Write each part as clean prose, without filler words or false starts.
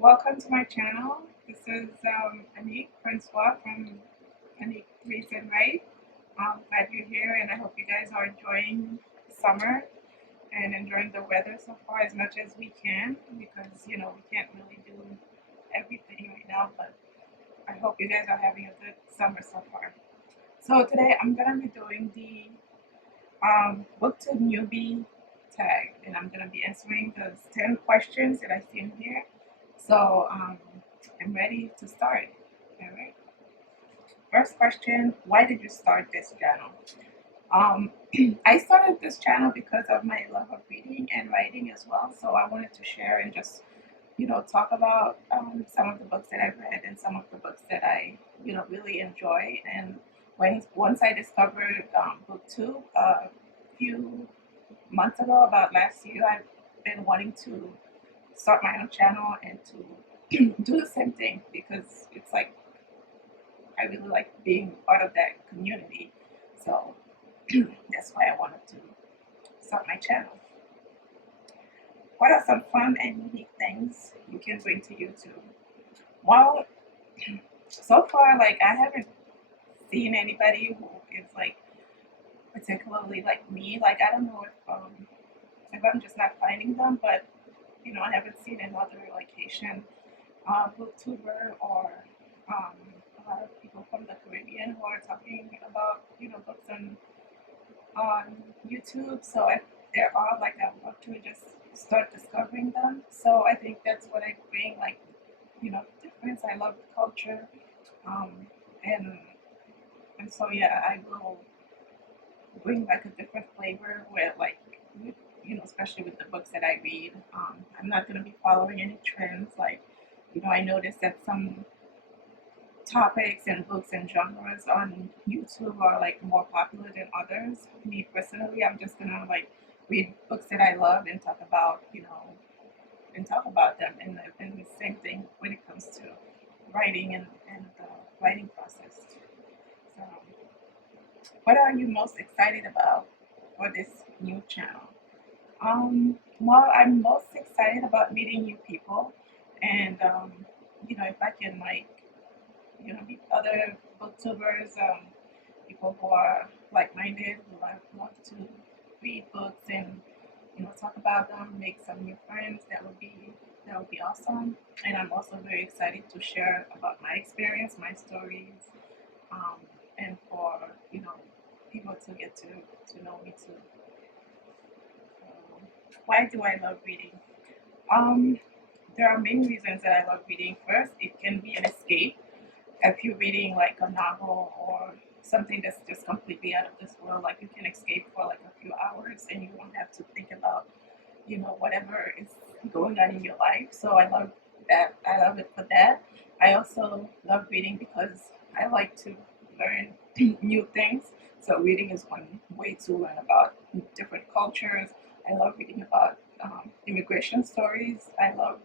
Welcome to my channel. This is Annique Francois from Annique Reads and Writes. Glad you're here, and I hope you guys are enjoying summer and enjoying the weather so far as much as we can, because we can't really do everything right now. But I hope you guys are having a good summer so far. So today I'm gonna be doing the Booktube Newbie Tag, and I'm gonna be answering those 10 questions that I see in here. So I'm ready to start. All right. First question: why did you start this channel? Um, I started this channel because of my love of reading and writing as well. So I wanted to share and just talk about some of the books that I've read and some of the books that I really enjoy. And once I discovered BookTube a few months ago, about last year, I've been wanting to start my own channel and to do the same thing, because it's like I really like being part of that community. So that's why I wanted to start my channel. What are some fun and unique things you can bring to YouTube? Well, so far, like, I haven't seen anybody who is like particularly like me. Like, I don't know if I'm just not finding them, but I haven't seen another like Haitian booktuber or a lot of people from the Caribbean who are talking about books on YouTube. So if there are, like, I would love to just start discovering them. So I think that's what I bring, like difference. I love the culture, um, and so yeah, I will bring like a different flavor where, like, with, especially with the books that I read. I'm not going to be following any trends. Like, I noticed that some topics and books and genres on YouTube are like more popular than others. Me personally, I'm just gonna like read books that I love and talk about them. And the same thing when it comes to writing and the writing process. So, what are you most excited about for this new channel? Well, I'm most excited about meeting new people, and if I can, like, meet other booktubers, people who are like-minded, who love to read books and talk about them, make some new friends. That would be awesome. And I'm also very excited to share about my experience, my stories, um, and for people to get to know me too. Why do I love reading? Um, there are many reasons that I love reading. First, it can be an escape. If you're reading like a novel or something that's just completely out of this world, like, you can escape for like a few hours and you won't have to think about whatever is going on in your life. So I love that. I love it for that. I also love reading because I like to learn new things. So reading is one way to learn about different cultures. I love reading about immigration stories. I love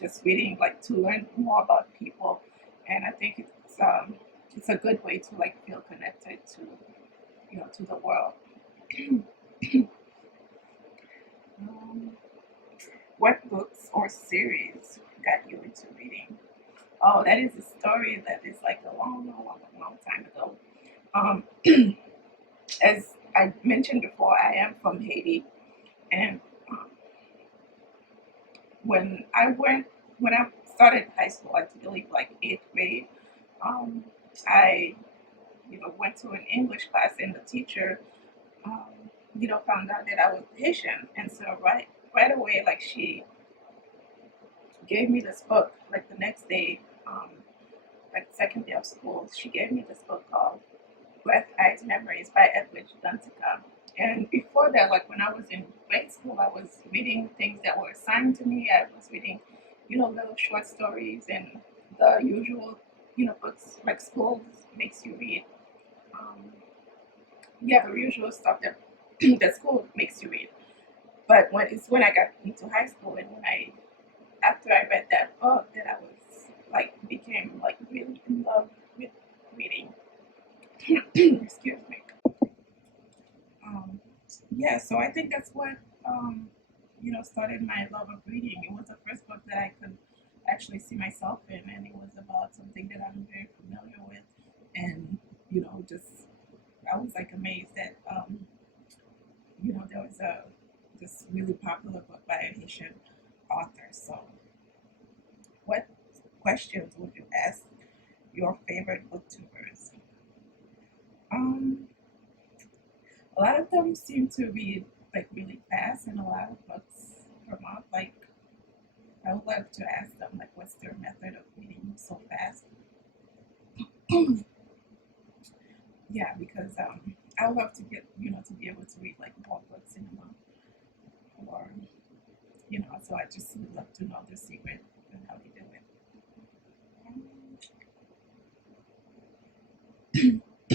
just reading, like, to learn more about people, and I think it's a good way to like feel connected to the world. um, what books or series got you into reading? Oh, that is a story that is like a long, long, long, long time ago. Um, as I mentioned before, I am from Haiti, and um, when I started high school, I believe like eighth grade, um, I went to an English class, and the teacher found out that I was Haitian, and so right away, like, she gave me this book. Like, the next day, like second day of school, she gave me this book called Breath, Eyes, Memories by Edward Dantica. And before that, like when I was in grade school, I was reading things that were assigned to me. I was reading, little short stories and the usual, books like school makes you read. Um, yeah, the usual stuff that that school makes you read. But when I got into high school, and after I read that book, that I was like became like really in love with reading. Excuse me. Um, yeah, so I think that's what um, started my love of reading. It was the first book that I could actually see myself in, and it was about something that I'm very familiar with. And, just I was like amazed that, there was this really popular book by a Haitian author. So, what questions would you ask your favorite booktubers? Um, a lot of them seem to read like really fast and a lot of books per month. Like I would love to ask them like what's their method of reading so fast. Yeah, because I would love to get to be able to read like more books in a month, or so I just would love to know the secret and how they do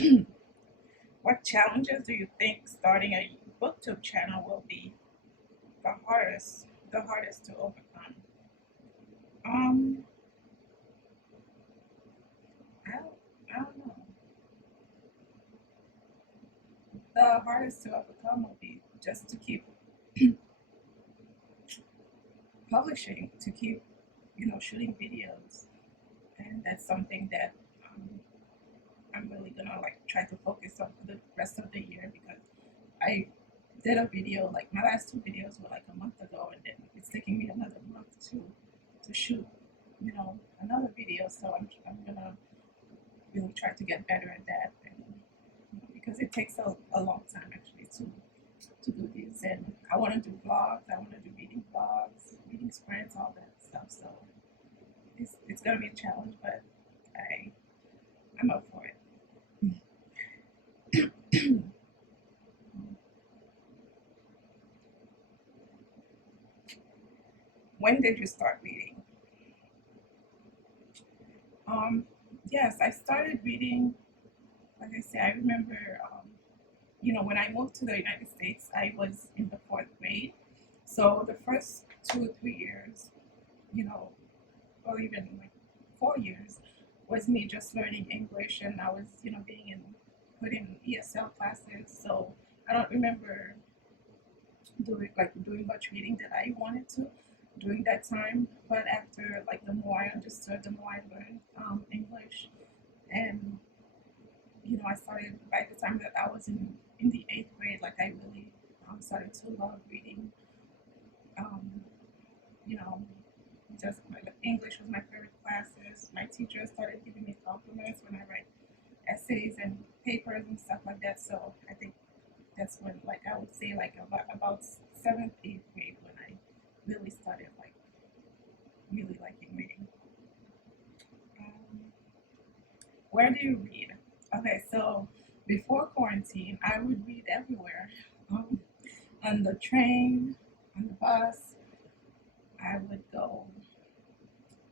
it. What challenges do you think starting a booktube channel will be the hardest to overcome? Um, I don't know. The hardest to overcome will be just to keep publishing, to keep shooting videos, and that's something that um, I'm really gonna like try to focus on for the rest of the year, because I did a video, like my last two videos were like a month ago, and then it's taking me another month to shoot another video. So I'm gonna really try to get better at that, and because it takes a long time actually to do this. And I want to do vlogs, I want to do reading vlogs, reading spreads, all that stuff. So it's gonna be a challenge, but I'm up for it. When did you start reading? Um, yes, I started reading. Like I say, I remember, when I moved to the United States, I was in the fourth grade. So the first 2 or 3 years, you know, or even like 4 years, was me just learning English, and I was, being put in ESL classes. So I don't remember doing much reading that I wanted to during that time. But after like the more I understood, the more I learned English, and I started by the time that I was in the eighth grade. Like I really started to love reading. Um, you know, just like English was my favorite classes. My teacher started giving me compliments when I write essays and papers and stuff like that. So I think that's when, like, I would say like about seventh, eighth grade when I really started like really liking reading. Um, where do you read? Okay, so before quarantine, I would read everywhere. Um, on the train, on the bus, I would go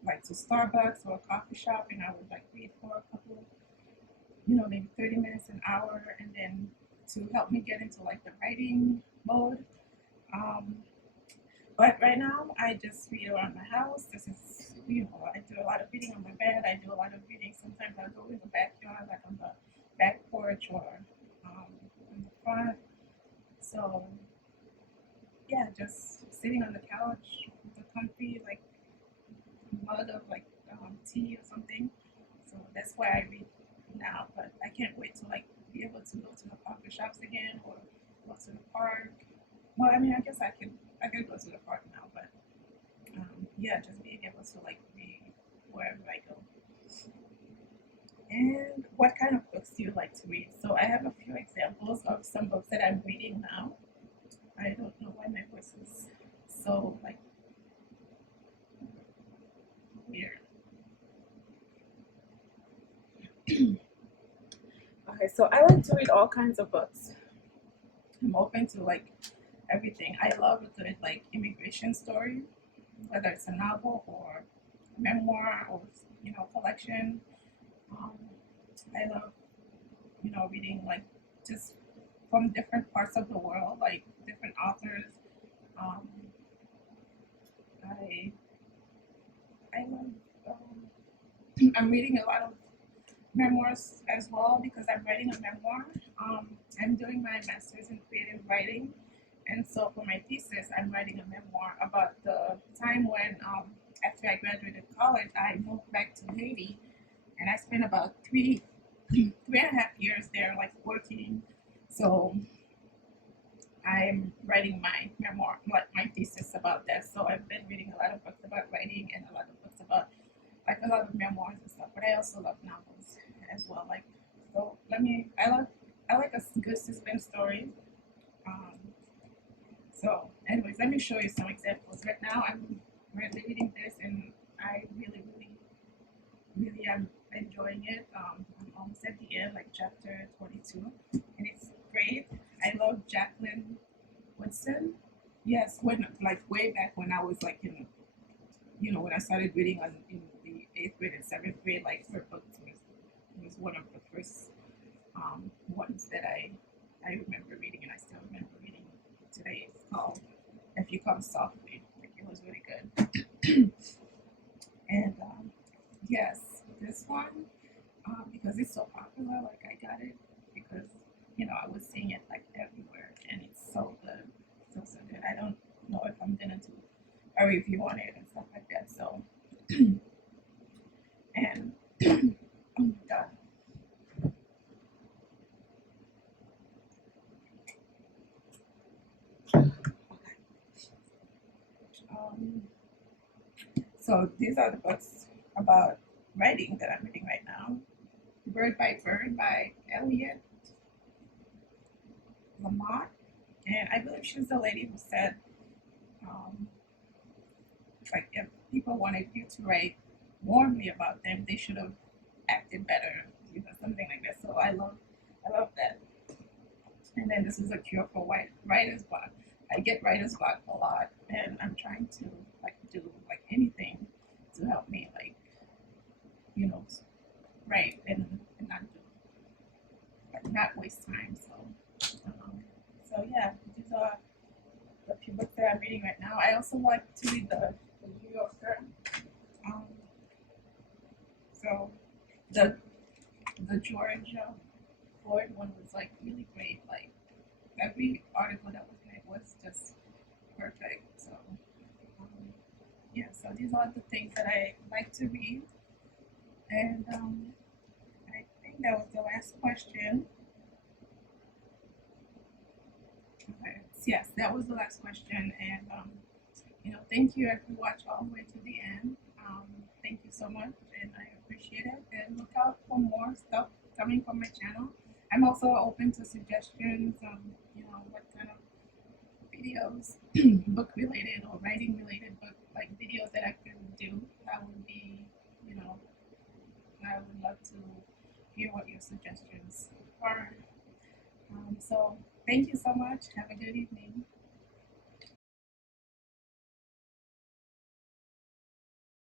like to Starbucks or a coffee shop, and I would like read for a couple, maybe 30 minutes, an hour, and then to help me get into like the writing mode. Um, but right now, I just read around my house. This is, I do a lot of reading on my bed. I do a lot of reading. Sometimes I go in the backyard, like on the back porch or in the front. So yeah, just sitting on the couch with a comfy like mug of like tea or something. So that's why I read now. But I can't wait to like be able to go to the coffee shops again or go to the park. Well, I mean, I guess I could go to the park now, but yeah, just being able to like read wherever I go. And what kind of books do you like to read? So I have a few examples of some books that I'm reading now. I don't know why my voice is so like weird. Okay, so I like to read all kinds of books. I'm open to like everything. I love a good like immigration story, whether it's a novel or a memoir or collection. Um, I love reading like just from different parts of the world, like different authors. Um, I I love. I'm reading a lot of memoirs as well because I'm writing a memoir. I'm doing my master's in creative writing, And so for my thesis, I'm writing a memoir about the time when, after I graduated college, I moved back to Haiti, and I spent about three and a half years there, like working. So I'm writing my memoir, like my thesis about that. So I've been reading a lot of books about writing and a lot of books about like a lot of memoirs and stuff. But I also love novels as well. Like so, I like a good suspense story. Um, so, anyways, let me show you some examples. Right now, I'm currently reading this, and I really am enjoying it. I'm almost at the end, like chapter 22, and it's great. I love Jacqueline Woodson. Yes, when like way back when I was like in, when I started reading in the eighth grade and seventh grade, like her books was one of the first ones that I remember reading, and I still remember reading today. It's called If You Come Softly. Like, it was really good. And yes, this one, because it's so popular, like I got it because I was seeing it like everywhere, and it's so good, so good. I don't know if I'm gonna do a review on it and stuff like that. So, and oh my god. Um, so these are the books about writing that I'm reading right now. Bird by Bird by Elliot Lamott, and I believe she's the lady who said, um, like, if people wanted you to write warmly about them, they should have acted better, something like that. So I love that. And then this is a cure for writer's block. I get writer's block a lot, and I'm trying to like do like anything to help me like you know write and not do like not waste time. So yeah, these are the few books that I'm reading right now. I also like to read the New Yorker. Um, so the George Floyd one was like really great. Like every article that was in it was just perfect. So yeah, so these are the things that I like to read, and I think that was the last question. Okay. Yes, that was the last question, and thank you if you watched all the way to the end. Thank you so much, and I appreciate it. And look out for more stuff coming from my channel. I'm also open to suggestions. What kind of videos, book related or writing related book like videos that I can do. That would be, you know, I would love to hear what your suggestions are. So thank you so much. Have a good evening.